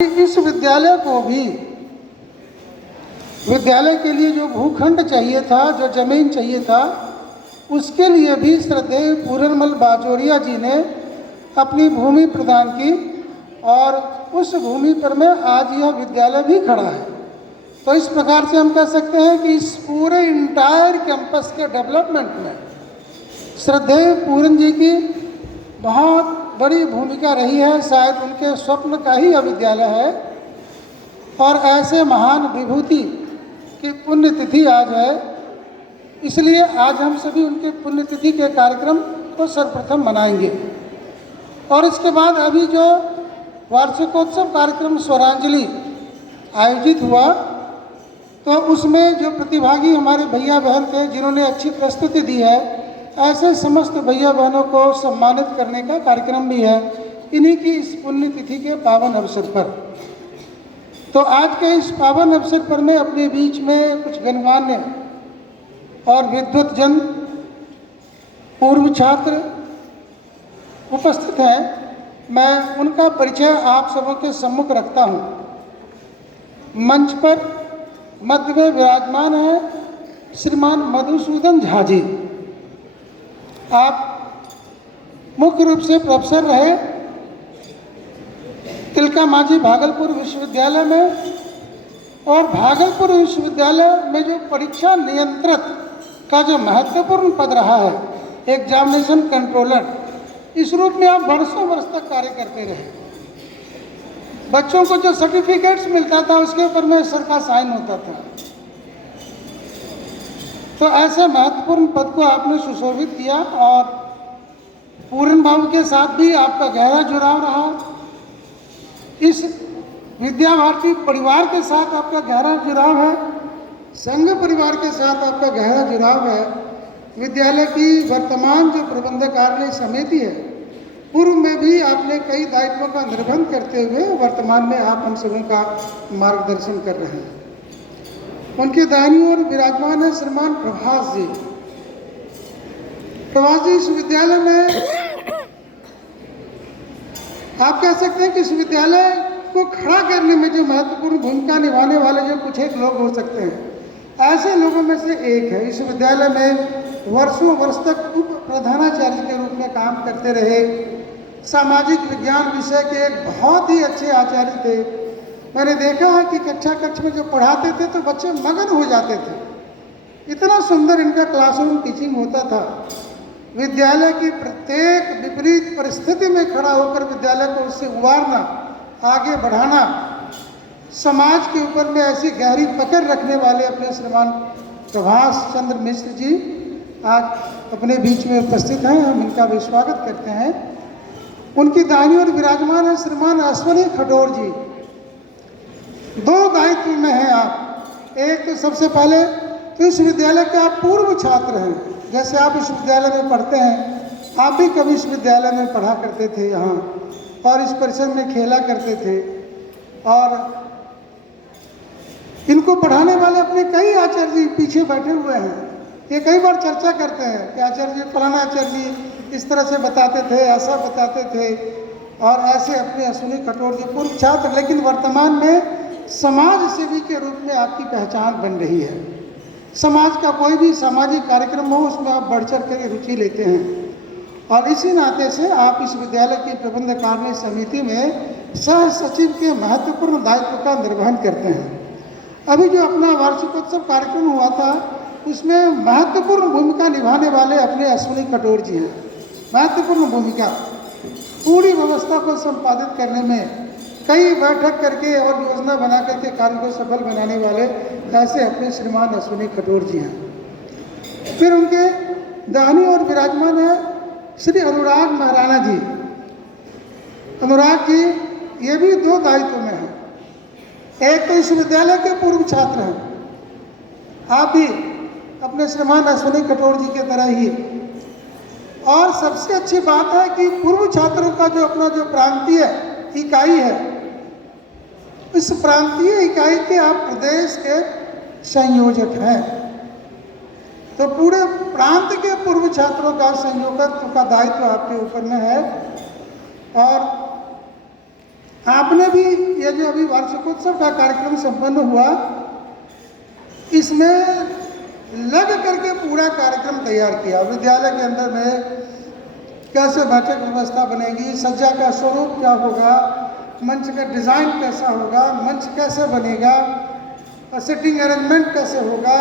इस विद्यालय को भी, विद्यालय के लिए जो भूखंड चाहिए था, जो जमीन चाहिए था, उसके लिए भी श्रद्धेय पूरनमल बाजोरिया जी ने अपनी भूमि प्रदान की और उस भूमि पर में आज यह विद्यालय भी खड़ा है। तो इस प्रकार से हम कह सकते हैं कि इस पूरे इंटायर कैंपस के डेवलपमेंट में श्रद्धेय पूरन जी की बहुत बड़ी भूमिका रही है। शायद उनके स्वप्न का ही यह विद्यालय है और ऐसे महान विभूति की पुण्यतिथि आज है, इसलिए आज हम सभी उनके पुण्यतिथि के कार्यक्रम को सर्वप्रथम मनाएंगे। और इसके बाद अभी जो वार्षिकोत्सव कार्यक्रम स्वरांजलि आयोजित हुआ, तो उसमें जो प्रतिभागी हमारे भैया बहन थे जिन्होंने अच्छी प्रस्तुति दी है, ऐसे समस्त भैया बहनों को सम्मानित करने का कार्यक्रम भी है इन्हीं की इस पुण्यतिथि के पावन अवसर पर। तो आज के इस पावन अवसर पर मैं अपने बीच में कुछ गणमान्य और विद्वत जन, पूर्व छात्र उपस्थित हैं। मैं उनका परिचय आप सबों के सम्मुख रखता हूँ। मंच पर मध्य में विराजमान है श्रीमान मधुसूदन झा जी। आप मुख्य रूप से प्रोफेसर रहे तिलका मांझी भागलपुर विश्वविद्यालय में, और भागलपुर विश्वविद्यालय में जो परीक्षा नियंत्रक का जो महत्वपूर्ण पद रहा है, एग्जामिनेशन कंट्रोलर, इस रूप में आप वर्षों वर्ष तक कार्य करते रहे। बच्चों को जो सर्टिफिकेट्स मिलता था उसके ऊपर में सर का साइन होता था। तो ऐसे महत्वपूर्ण पद को आपने सुशोभित किया और पूरन बाबू के साथ भी आपका गहरा जुड़ाव रहा। इस विद्या भारती परिवार के साथ आपका गहरा जुड़ाव है, संघ परिवार के साथ आपका गहरा जुड़ाव है। विद्यालय की वर्तमान जो प्रबंधक कार्यालय समिति है, पूर्व में भी आपने कई दायित्वों का निर्वहन करते हुए वर्तमान में आप हम सबों का मार्गदर्शन कर रहे हैं। उनके दाहिनी ओर विराजमान है श्रीमान प्रभास जी। प्रभास जी, इस विद्यालय में आप कह सकते हैं कि इस विद्यालय को खड़ा करने में जो महत्वपूर्ण भूमिका निभाने वाले जो कुछ एक लोग हो सकते हैं, ऐसे लोगों में से एक है। इस विद्यालय में वर्षों वर्ष तक उप प्रधानाचार्य के रूप में काम करते रहे। सामाजिक विज्ञान विषय के एक बहुत ही अच्छे आचार्य थे। मैंने देखा है कि कक्षा में जो पढ़ाते थे तो बच्चे मगन हो जाते थे, इतना सुंदर इनका क्लासरूम टीचिंग होता था। विद्यालय की प्रत्येक विपरीत परिस्थिति में खड़ा होकर विद्यालय को उससे उबारना, आगे बढ़ाना, समाज के ऊपर में ऐसी गहरी पकड़ रखने वाले अपने श्रीमान प्रभास चंद्र मिश्र जी आज अपने बीच में उपस्थित हैं। हम इनका भी स्वागत करते हैं। उनकी दाहिनी ओर विराजमान है श्रीमान अश्विनी खडोर जी। दो दायित्व में हैं आप। एक तो सबसे पहले तो इस विद्यालय के आप पूर्व छात्र हैं। जैसे आप इस विद्यालय में पढ़ते हैं, आप भी कभी इस विद्यालय में पढ़ा करते थे यहाँ, और इस परिसर में खेला करते थे। और इनको पढ़ाने वाले अपने कई आचार्य जी पीछे बैठे हुए हैं। ये कई बार चर्चा करते हैं कि आचार्य जी, फलाना आचार्य जी इस तरह से बताते थे, ऐसा बताते थे, और ऐसे अपने अश्विनी खडोर जी पूर्व छात्र, लेकिन वर्तमान में समाज सेवी के रूप में आपकी पहचान बन रही है। समाज का कोई भी सामाजिक कार्यक्रम हो उसमें आप बढ़ चढ़ कर रुचि लेते हैं, और इसी नाते से आप इस विद्यालय की प्रबंधक कार्यालय समिति में सह सचिव के महत्वपूर्ण दायित्व का निर्वहन करते हैं। अभी जो अपना वार्षिकोत्सव कार्यक्रम हुआ था उसमें महत्वपूर्ण भूमिका निभाने वाले अपने अश्विनी खडोर जी हैं। महत्वपूर्ण भूमिका, पूरी व्यवस्था को संपादित करने में कई बैठक करके और योजना बना करके कार्य को सफल बनाने वाले ऐसे अपने श्रीमान अश्विनी खडोर जी हैं। फिर उनके दाहिनी ओर विराजमान है श्री अनुराग महाराणा जी। अनुराग जी ये भी दो दायित्व में हैं। एक तो इस विद्यालय के पूर्व छात्र हैं, आप भी अपने श्रीमान अश्विनी खडोर जी के तरह ही। और सबसे अच्छी बात है कि पूर्व छात्रों का जो अपना जो प्रांतीय इकाई है, इस प्रांतीय इकाई के आप प्रदेश के संयोजक हैं। तो पूरे प्रांत के पूर्व छात्रों का संयोजकत्व का दायित्व आपके ऊपर में है। और आपने भी ये जो अभी वार्षिकोत्सव का कार्यक्रम संपन्न हुआ, इसमें लग करके पूरा कार्यक्रम तैयार किया। विद्यालय के अंदर में कैसे बैठक व्यवस्था बनेगी, सज्जा का स्वरूप क्या होगा, मंच का डिज़ाइन कैसा होगा, मंच कैसे बनेगा, सिटिंग अरेंजमेंट कैसे होगा,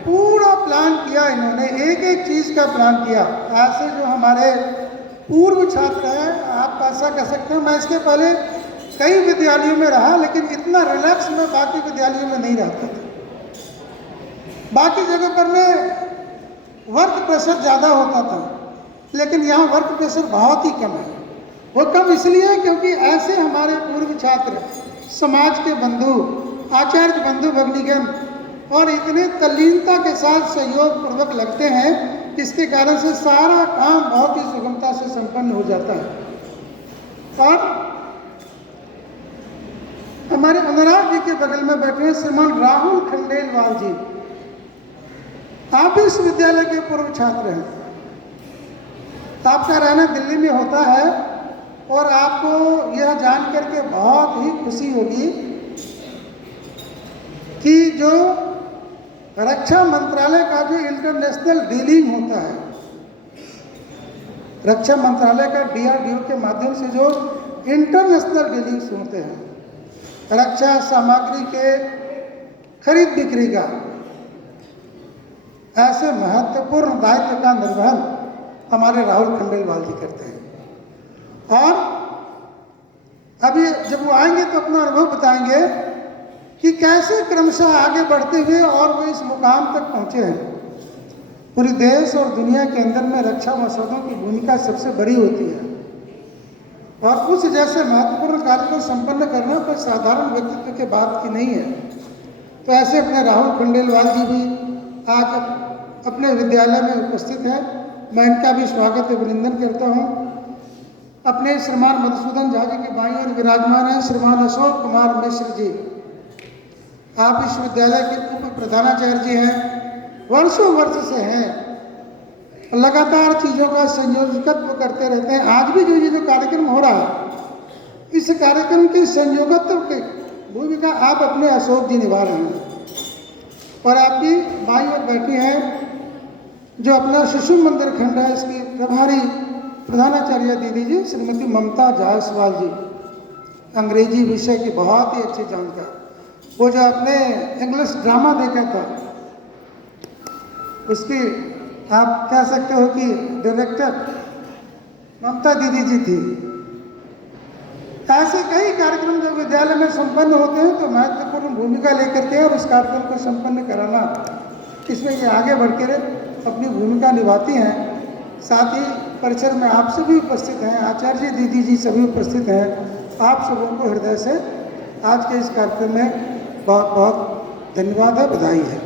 पूरा प्लान किया इन्होंने, एक एक चीज़ का प्लान किया। ऐसे जो हमारे पूर्व छात्र हैं, आप ऐसा कह सकते हैं, मैं इसके पहले कई विद्यालयों में रहा, लेकिन इतना रिलैक्स मैं बाकी विद्यालयों में नहीं रहता था। बाकी जगह पर में वर्क प्रेशर ज़्यादा होता था, लेकिन यहाँ वर्क प्रेशर बहुत ही कम है। वो कम इसलिए क्योंकि ऐसे हमारे पूर्व छात्र, समाज के बंधु, आचार्य बंधु भगनीगण और इतने तल्लीनता के साथ सहयोग पूर्वक लगते हैं, जिसके कारण से सारा काम बहुत ही सुगमता से संपन्न हो जाता है। और हमारे अनुराग जी के बगल में बैठे हैं श्रीमान राहुल खंडेलवाल जी। आप इस विद्यालय के पूर्व छात्र हैं। आपका रहना दिल्ली में होता है और आपको यह जान करके बहुत ही खुशी होगी कि जो रक्षा मंत्रालय का जो इंटरनेशनल डीलिंग होता है, रक्षा मंत्रालय का DRDO के माध्यम से जो इंटरनेशनल डीलिंग्स होते हैं, रक्षा सामग्री के खरीद बिक्री का, ऐसे महत्वपूर्ण दायित्व का निर्वहन हमारे राहुल खंडेलवाल जी करते हैं। और अभी जब वो आएंगे तो अपना अनुभव बताएंगे कि कैसे क्रमशः आगे बढ़ते हुए और वो इस मुकाम तक पहुँचे हैं। पूरे देश और दुनिया के अंदर में रक्षा मसौदों की भूमिका सबसे बड़ी होती है, और उस जैसे महत्वपूर्ण कार्य को संपन्न करना कोई साधारण व्यक्तित्व के बात की नहीं है। तो ऐसे अपने राहुल खंडेलवाल जी भी आज अपने विद्यालय में उपस्थित हैं। मैं इनका भी स्वागत अभिनंदन करता हूँ। अपने श्रीमान मधुसूदन झा जी के बाईं ओर विराजमान हैं श्रीमान अशोक कुमार मिश्र जी। आप इस विद्यालय के उप प्रधानाचार्य जी हैं, वर्षों वर्ष से हैं, लगातार चीज़ों का संयोजकत्व करते रहते हैं। आज भी जो ये जो कार्यक्रम हो रहा है, इस कार्यक्रम के संयोजकत्व की भूमिका आप अपने अशोक जी निभा रहे हैं। और आपकी बाईं ओर बैठी हैं जो अपना शिशु मंदिर खंड है, इसकी प्रभारी प्रधानाचार्य दीदी जी श्रीमती ममता जायसवाल जी, अंग्रेजी विषय की बहुत ही अच्छी जानकार। वो जो आपने इंग्लिश ड्रामा देखा था, उसकी आप कह सकते हो कि डायरेक्टर ममता दीदी जी थी। ऐसे कई कार्यक्रम जो विद्यालय में संपन्न होते हैं तो महत्वपूर्ण भूमिका लेकर के और इस कार्यक्रम को संपन्न कराना, इसमें ये आगे बढ़ कर अपनी भूमिका निभाती हैं। साथ ही परिसर में आप सभी उपस्थित हैं, आचार्य दीदी जी सभी उपस्थित हैं। आप सबों को हृदय से आज के इस कार्यक्रम में बहुत बहुत धन्यवाद है, बधाई है।